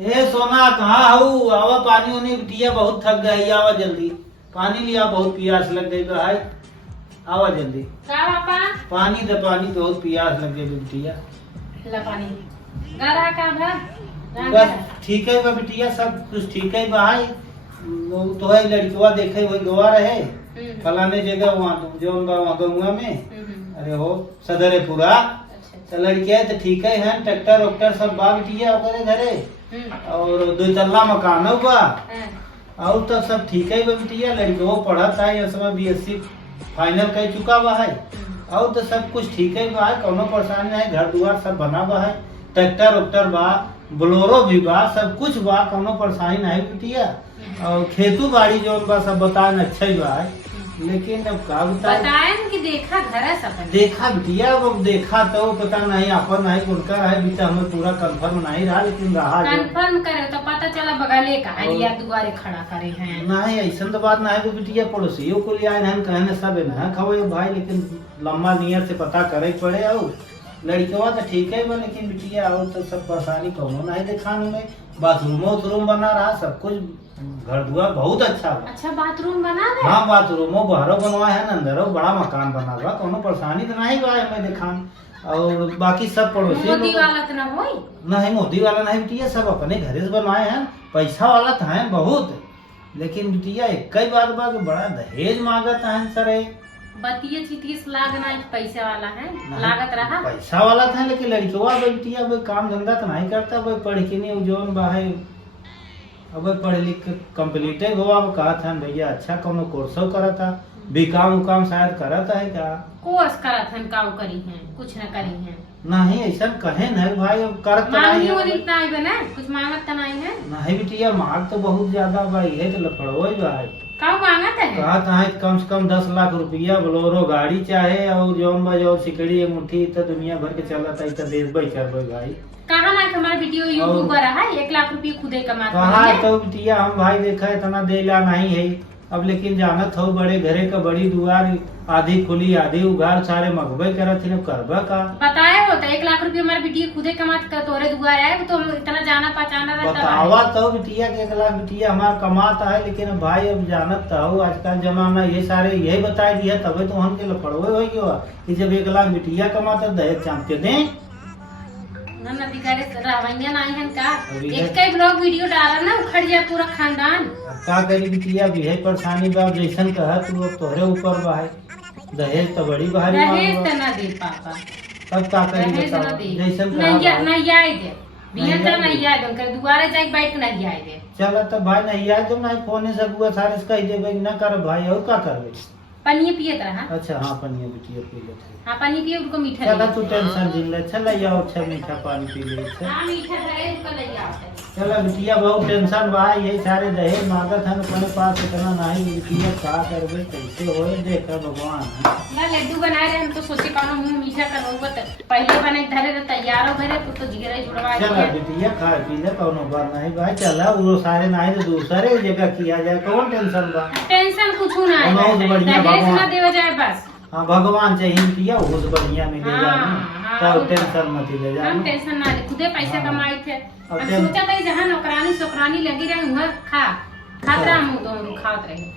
ए सोना कहाँ हूँ? आवा पानी उनी बिटिया बहुत थक गई, आवा जल्दी पानी लिया, बहुत प्यास लग गई भाई, आवा जल्दी। का पापा? पानी दे, पानी बहुत प्यास लग गई बिटिया। ला पानी। गरा का भर? बस ठीक है बा बिटिया, सब कुछ ठीक है भाई। तो है लड़किया देखे वही गवा रहे फलाने जगह वहाँ जो वहाँ गहुआ में, अरे हो सदरेपुरा। तो लड़किया तो ठीक है, ट्रैक्टर वैक्टर सब बा बिटिया ओकरे घरे, और 2 तल्ला मकान बा, और तो सब ठीक है बिटिया। लड़कियों पढ़त है, इस समय BSc फाइनल कर चुका बा है, और तो सब कुछ ठीक है बा, कोनो परेशानी नहीं, घर दुआर सब बना बा है, ट्रैक्टर वैक्टर बा, बोलोरो भी बा, सब कुछ बा, कोनो परेशानी नहीं बिटिया। और खेतू बाड़ी जो बा सब बताए अच्छा ही बा है, लेकिन अब का बताएं कि देखा घर है सब? देखा बिटिया, वो देखा तो पता नहीं अपन नहीं उनका है बीता, हमें पूरा कंफर्म नहीं रहा, लेकिन रहा कंफर्म करे तो पता चला बगले का है या दुआरे खड़ा करे हैं। नहीं ऐसा तो बात नहीं है बिटिया, पड़ोसियों को ले आए हैं कहने सब है खबे भाई, लेकिन लंबा नियत से पता करे पड़े। और लड़कियों तो ठीक है, लेकिन बिटिया और तो सब परेशानी कौनो नहीं दिखाने में, बाथरूम वाथरूम बना रहा, सब कुछ घर दुआर बहुत अच्छा बा। अच्छा बाथरूम बना है? हाँ बाथरूमो बाहरों बनवाए है, अंदरों बड़ा मकान बना हुआ, कोनो परेशानी तो नहीं बा हमें दिखान। और बाकी सब पड़ोसी मोदी वाला तो ना होई? नहीं मोदी वाला नहीं बिटिया, सब अपने घरे से बनवाए हैं, पैसा वाला तो है बहुत, लेकिन बिटिया एक ही बात बा कि बड़ा दहेज मांगत है सर। बतिये चितीस लागना पैसे वाला है, लागत रहा पैसा वाला था, लेकिन लड़कियों बिटिया भाई काम धंधा तो नहीं करता भाई, पढ़ के नहीं जोन बा है, अब पढ़ लिख के कम्प्लीट है हुआ, कहा था भैया अच्छा कोनो कोर्स करा था, बीकॉम उकाम शायद करा था है क्या? कोर्स करा था का करी है, कुछ न करी है। नहीं ऐसा कहे नहीं भाई, अब करत तो नहीं है, इतना ही बना कुछ मांगत तो नहीं है। नहीं बिटिया मांग तो बहुत ज्यादा भाई है, तो लफड़ो भाई का मांगत है? कहा था कम से कम 10 लाख रुपया बोलोरो गाड़ी चाहे, और जौन बा जो सिकड़ी मुठी तो दुनिया भर के चला था, तो देश भाई कर भाई। कहा ना हमारा वीडियो यूट्यूबर है, 1 लाख रुपये खुदे कमाता कहा है। तो बिटिया हम भाई देखा इतना देला नहीं है, अब लेकिन जानत हो बड़े घरे का बड़ी दुआर, आधी खुली आधी उघार, सारे मगबे करत थे, करबा का बताया होता 1 लाख रुपये हमारे वीडियो खुदे कमात कर तोरे दुआ है, तो इतना जाना पहचाना रहता है। बतावा तो बिटिया के 1 लाख बिटिया हमारा कमाता है, लेकिन भाई अब जानत हो आजकल जमाना ये सारे यही बता दिया, तबे तो हम के लफड़वे हो गया कि जब 1 लाख बिटिया कमाता दहेज चाँद के दें ना दिगारे रावैया नहीं है का, एक कई ब्लॉग वीडियो डाला ना उखड़ जाए पूरा खानदान। का करी बिटिया भी है परेशानी बा, जैसन कहा तू अब तोहरे ऊपर बा है, दहेज तो बड़ी भारी दहेज तो ना दे पापा, तब का करी दहेज बताओ, ना दे, जैसन नहीं आए दे बियन तो नहीं आए दे, कर दुआरे जाके बैठ के नहीं आए दे। चला तो भाई नहीं आए तुम नहीं फोन से बुआ सारे कह देवे ना कर भाई, और का करबे? पानी पियत रहा। अच्छा हाँ पानी बिटिया पी लेते, हाँ पानी पिए उनको मीठा चला ले। तू टेंशन जिन ले, चला जाओ अच्छा मीठा पानी पी ले। हाँ मीठा है उनको ले आओ। चला बिटिया बहुत टेंशन बा, ये सारे दहेज मांगत है अपने पास, इतना नहीं बिटिया का करबे, कैसे होए देखा भगवान। ना लड्डू बना रहे हम तो सोचे कौन मुंह मीठा करवाऊंगा, पहले बने धरे तो तैयार हो गए तो जिगरा जुड़वा चला बिटिया खा पी ले, कौनो बात नहीं भाई, चला वो सारे नहीं तो दूसरे जगह किया जाए, कौन टेंशन बा? टेंशन कुछ ना बहुत बढ़िया दहेज ना भगवान, देवे जाए बस। हाँ भगवान चाहिए किया बहुत बढ़िया मिले हाँ, जाने, हाँ, तब टेंशन मत ले हम जाना। टेंशन ना ले, खुदे पैसा हाँ। कमाए थे, अब हम टें- सोचा था जहाँ नौकरानी सोकरानी लगी रहे वहाँ खात रहा मुँह दोनों खात रहे,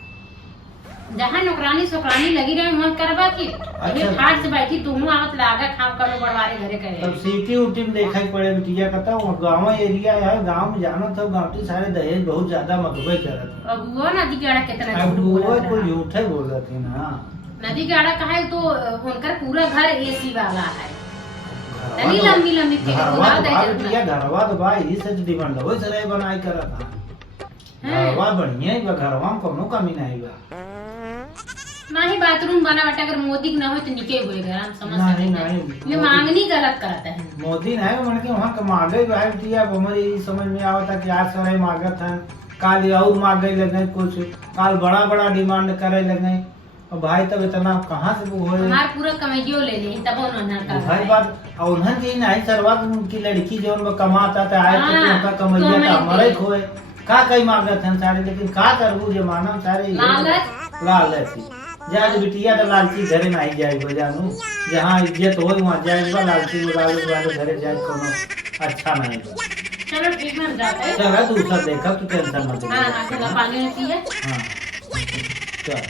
जहाँ नौकरानी सोकरानी लगी रहे वहाँ करवा की अभी फाट से बैठी तुम आवत लागा खाव करो बड़वारे घरे करे। तब सिटी उटी में देखा पड़े बिटिया कहता हूँ, गाँव एरिया है, गाँव में जाना था, गाँव के सारे दहेज बहुत ज्यादा मगबे करत, अब वो नदी गाड़ा कितना अब झूठ वो बोलत कोई रहा। झूठ है बोल रही ना, नदी गाड़ा कहा है तो उनका पूरा घर एसी वाला है, तनी लंबी लंबी घरवा तो बा बिटिया, घरवा तो बा यही से डिमांड हो सरे बनाई करत हां, घरवा बढ़िया ही बा, घरवा में कोनो कमी नहीं बा। नहीं बाथरूम बना बटा अगर मोदी के ना हो तो निके हुए घर हम समझ सकते हैं, नहीं ये मांगनी गलत करता है। मोदी नहीं मन के वहाँ के मांगे भाई बिटिया, हमारे समझ में आवता कि आज सरे मांगत है, काल और मांगे लगे कुछ, काल बड़ा बड़ा डिमांड करे लगे, और भाई तब इतना कहाँ से वो होए? हमार पूरा कमाइयो ले ले तब उन्होंने कर भाई बात और उन्हन की नहीं सरवा उनकी लड़की जो उनको कमाता था आए तो हाँ, उनका कमैया तो था हमें हमारे खोए, का कई मांगत हैं सारे, लेकिन का करबू जे मानम सारे लालच जाए बिटिया तो लालची घरे नहीं जाए बजानू, जहाँ इज्जत हो वहाँ जाए लालची लालच वाले घरे जाए कोनो अच्छा नहीं बा। चलो ठीक है, हम जाते हैं। चला दूसरा देखा, तू टेंशन मत ले। हाँ हाँ, थोड़ा पानी पिए। हाँ चल।